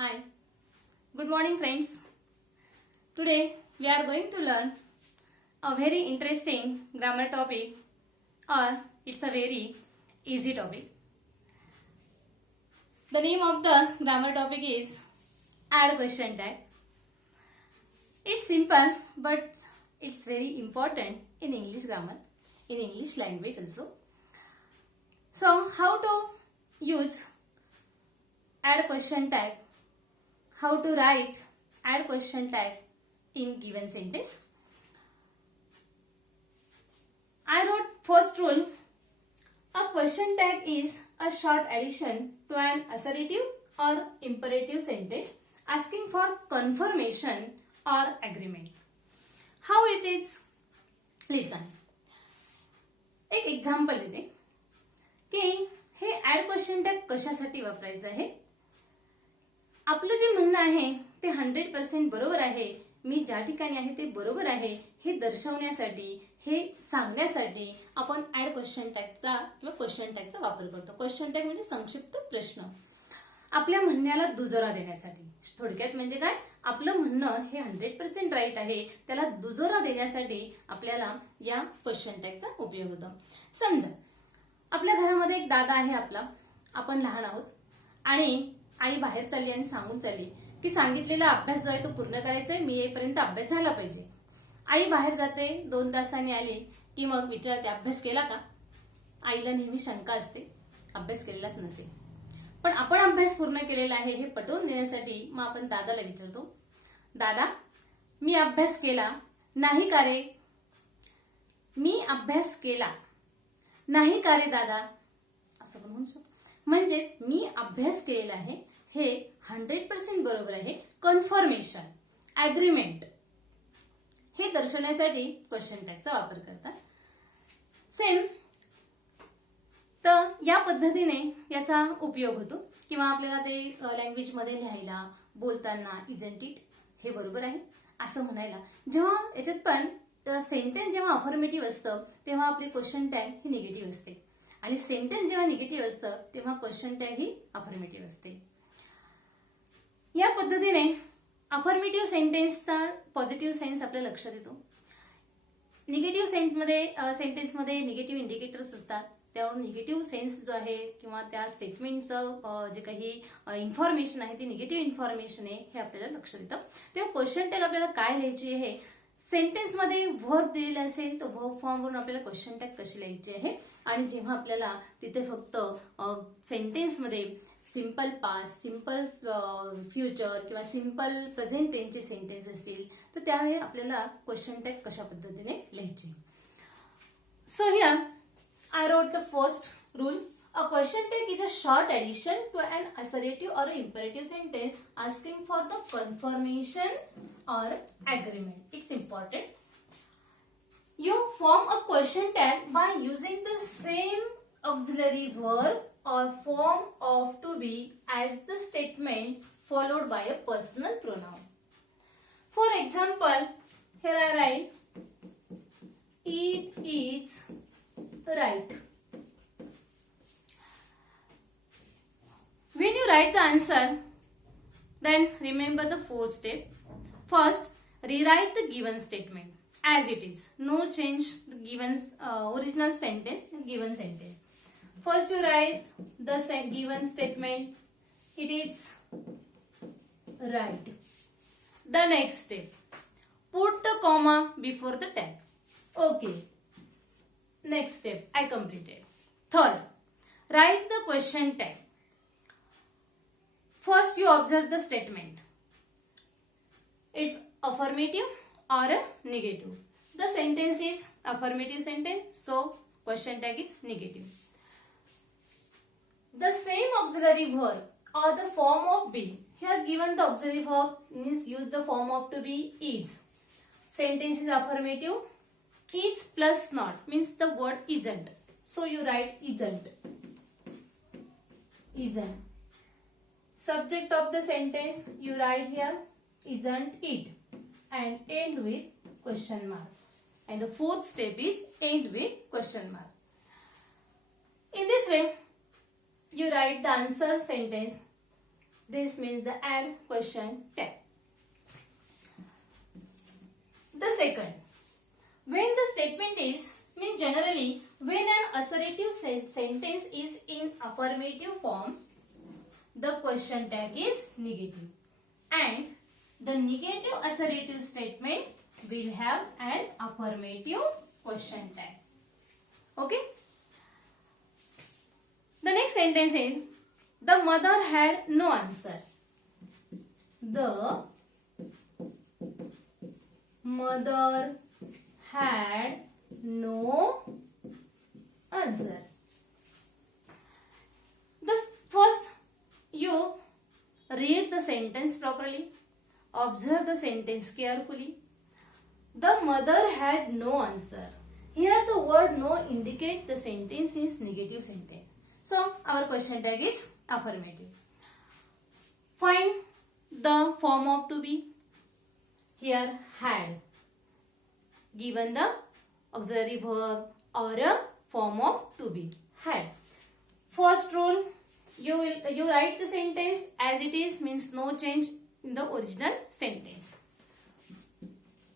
Hi, good morning friends. Today we are going to learn a very interesting grammar topic, or it's a very easy topic. The name of the grammar topic is add question tag. It's simple but it's very important in English grammar, in English language also. So how to use add question tag, how to write add question tag in given sentence. I wrote first rule. A question tag is a short addition to an assertive or imperative sentence asking for confirmation or agreement. How it is? Listen. एक example देते की हे add question tag कशासाठी वापरायचं आहे. आपलं जे म्हणणं आहे ते 100% बरोबर आहे, मी ज्या ठिकाणी आहे ते बरोबर आहे हे दर्शवण्यासाठी, हे सांगण्यासाठी आपण ऍड क्वेश्चन टॅगचा किंवा क्वेश्चन टॅगचा वापर करतो. क्वेश्चन टॅग म्हणजे संक्षिप्त प्रश्न, आपल्या म्हणण्याला दुजोरा देण्यासाठी. थोडक्यात म्हणजे काय, आपलं म्हणणं हे 100% राईट आहे, त्याला दुजोरा देण्यासाठी आपल्याला या क्वेश्चन टॅगचा उपयोग होतो. समजा आपल्या घरामध्ये एक दादा आहे आपला, आपण लहान आहोत आणि आई बाहेर चालली आणि सांगून चालली की सांगितलेला अभ्यास जो आहे तो पूर्ण करायचा आहे, मी येईपर्यंत अभ्यास झाला पाहिजे. आई बाहेर जाते, 2 तासांनी आली की मग विचारते अभ्यास केला का. आईला नेहमी शंका असते अभ्यास केलेलाच नसेल, पण आपण अभ्यास पूर्ण केलेला आहे हे पटवून देण्यासाठी मग आपण दादाला विचारतो, दादा मी अभ्यास केला नाही का रे. मी अभ्यास केला नाही का रे दादा, असं पण म्हणू शकतो. म्हणजेच मी अभ्यास केलेला आहे हे 100% बरोबर आहे, कन्फर्मेशन, अग्रीमेंट हे दर्शवण्यासाठी क्वेश्चन टॅगचा वापर करतात. सेम तर या पद्धतीने याचा उपयोग होतो किंवा आपल्याला ते लँग्वेज मध्ये लिहायला, बोलताना इजंट इट हे बरोबर आहे असं म्हणायला. जेव्हा याच्यात पण सेंटेन्स जेव्हा अफर्मेटिव्ह असतं तेव्हा आपली क्वेश्चन टॅग ही निगेटिव्ह असते, आणि सेंटेन्स जेव्हा निगेटिव्ह असतं तेव्हा क्वेश्चन टॅग ही अफर्मेटिव्ह असते. या पद्धतीने अफर्मेटिव्ह सेंटेन्सचा पॉझिटिव्ह सेन्स आपल्या लक्षात येतो. निगेटिव्ह सेंटेन्समध्ये निगेटिव्ह इंडिकेटर्स असतात, त्यावरून निगेटिव्ह सेन्स जो आहे किंवा त्या स्टेटमेंटचं जे काही इन्फॉर्मेशन आहे ती निगेटिव्ह इन्फॉर्मेशन आहे हे आपल्याला लक्षात येतं. तेव्हा क्वेश्चन टॅग आपल्याला काय लिहायची आहे, सेंटेन्समध्ये व्हर्ब दिलेला असेल तर व्हर्ब फॉर्मवरून आपल्याला क्वेश्चन टॅग कशी लिहायची आहे, आणि जेव्हा आपल्याला तिथे फक्त सेंटेन्समध्ये सिंपल पास्ट, सिंपल फ्युचर किंवा सिंपल प्रेझेंट टेन्सचे सेंटेन्स असतील तर त्यावेळी आपल्याला क्वेश्चन टॅग कशा पद्धतीने लिहायचे. So here I wrote the first rule. A question tag is a short addition to an assertive or imperative sentence asking for the confirmation or agreement. It's important. You form a question tag by using the same auxiliary verb or form of to be as the statement followed by a personal pronoun. For example, here I write, it is right. When you write the answer, then remember the 4th step. First, rewrite the given statement as it is. No change the given original sentence, given sentence. First, you write the given statement. It is right. The next step, put the comma before the tag. Okay. Next step, I completed. Third, write the question tag. First, you observe the statement. It's affirmative or a negative. The sentence is affirmative sentence, so question tag is negative. The same auxiliary verb or the form of be. Here given the auxiliary verb means use the form of to be is. Sentence is affirmative. Is plus not means the word isn't. So you write isn't. Isn't. Subject of the sentence you write here isn't it and end with question mark. And the 4th step is end with question mark. In this way you write the answer sentence This means the add question tag. The second, when the statement is, means generally when an assertive sentence is in affirmative form, the question tag is negative, and the negative assertive statement will have an affirmative question tag. Okay. The next sentence is, the mother had no answer. The mother had no answer. First, you read the sentence properly. Observe the sentence carefully. The mother had no answer. Here the word no indicates the sentence is negative sentence. So our question tag is affirmative. Find the form of to be. Here had. Given the auxiliary verb or a form of to be. Had. First rule, you write the sentence as it is, means no change in the original sentence.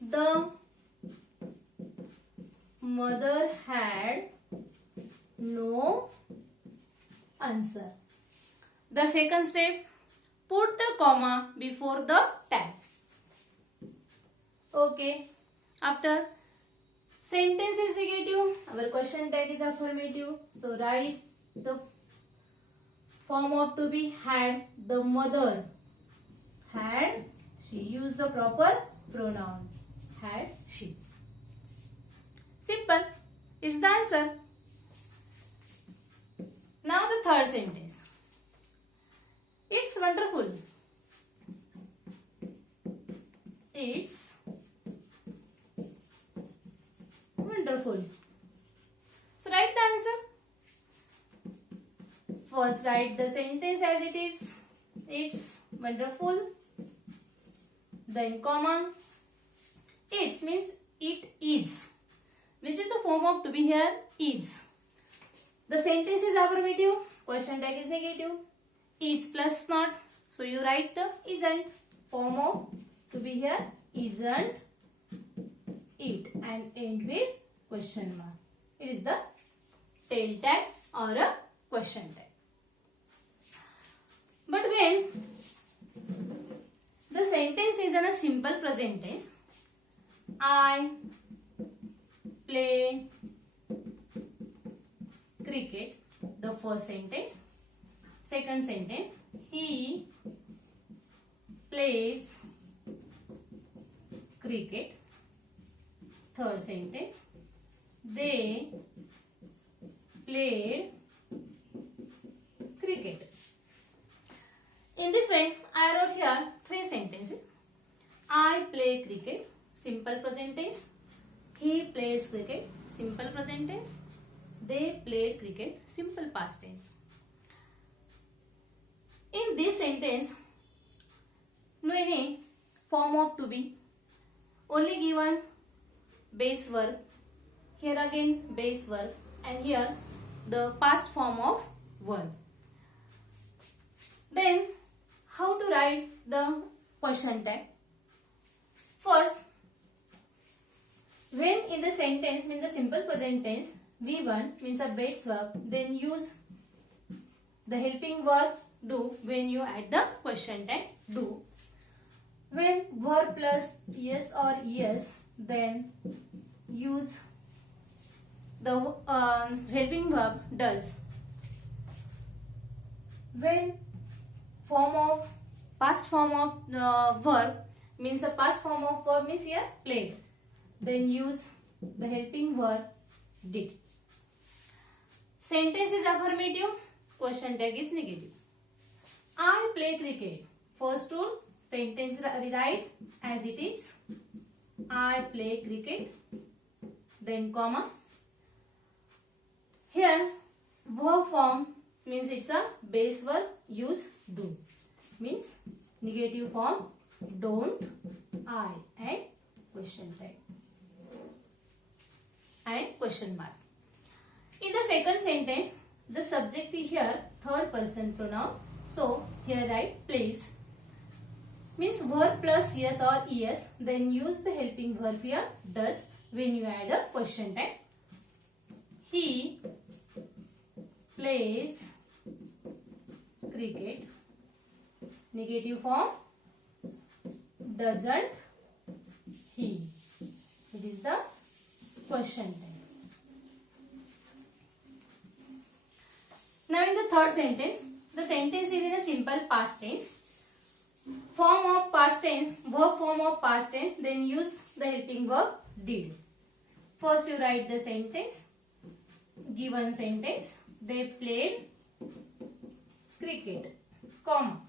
The mother had no answer. The second step, put the comma before the tag. Okay. After sentence is negative, our question tag is affirmative. So write the form of to be had. The mother had, she used the proper pronoun. Had she. Simple. It's the answer. Now the third sentence. It's wonderful. It's wonderful. So write the answer. First write the sentence as it is. It's wonderful. Then comma. It's means it is. Which is the form of to be here? Is. The sentence is affirmative. Question tag is negative. Is plus not. So you write the isn't. Form of to be here. Isn't it, and end with question mark. It is the tail tag or a question tag. But when the sentence is in a simple present tense, I play cricket, the first sentence. Second sentence, he plays cricket. Third sentence, they played cricket. In this way, I wrote here three sentences. I play cricket, simple present tense. He plays cricket, simple present tense. They played cricket, simple past tense. In this sentence, no any form of to be, only given base verb. Here again base verb, and here the past form of verb. Then how to write the question tag? First, when in the sentence, means the simple present tense, V1 means a base verb, then use the helping verb do when you add the question tag do. When verb plus yes or es, then use the helping verb does. When past form of verb, means the past form of verb means here played, then use the helping verb did. Sentence is affirmative, question tag is negative. I play cricket. First rule, sentence rewrite as it is. I play cricket, then comma. Here verb form means it's a base verb, use do, means negative form don't, I, and question tag and question mark. In the second sentence, the subject is here third person pronoun. So here write plays. Means verb plus yes or es. Then use the helping verb here does when you add a question tag. He plays cricket. Negative form, doesn't he. It is the question tag. Now in the third sentence, the sentence is in a simple past tense. Form of past tense, verb form of past tense, then use the helping verb did. First you write the sentence, given sentence, they played cricket, comma.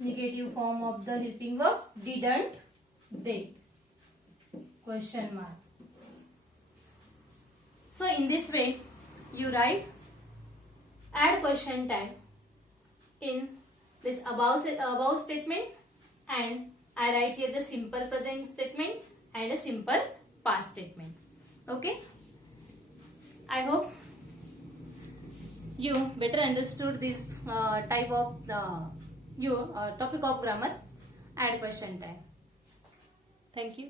Negative form of the helping verb, didn't they, question mark. So in this way you write add question tag in this above statement, and I write here the simple present statement and a simple past statement. Okay, I hope you better understood this type of topic of grammar, add question tag. Thank you.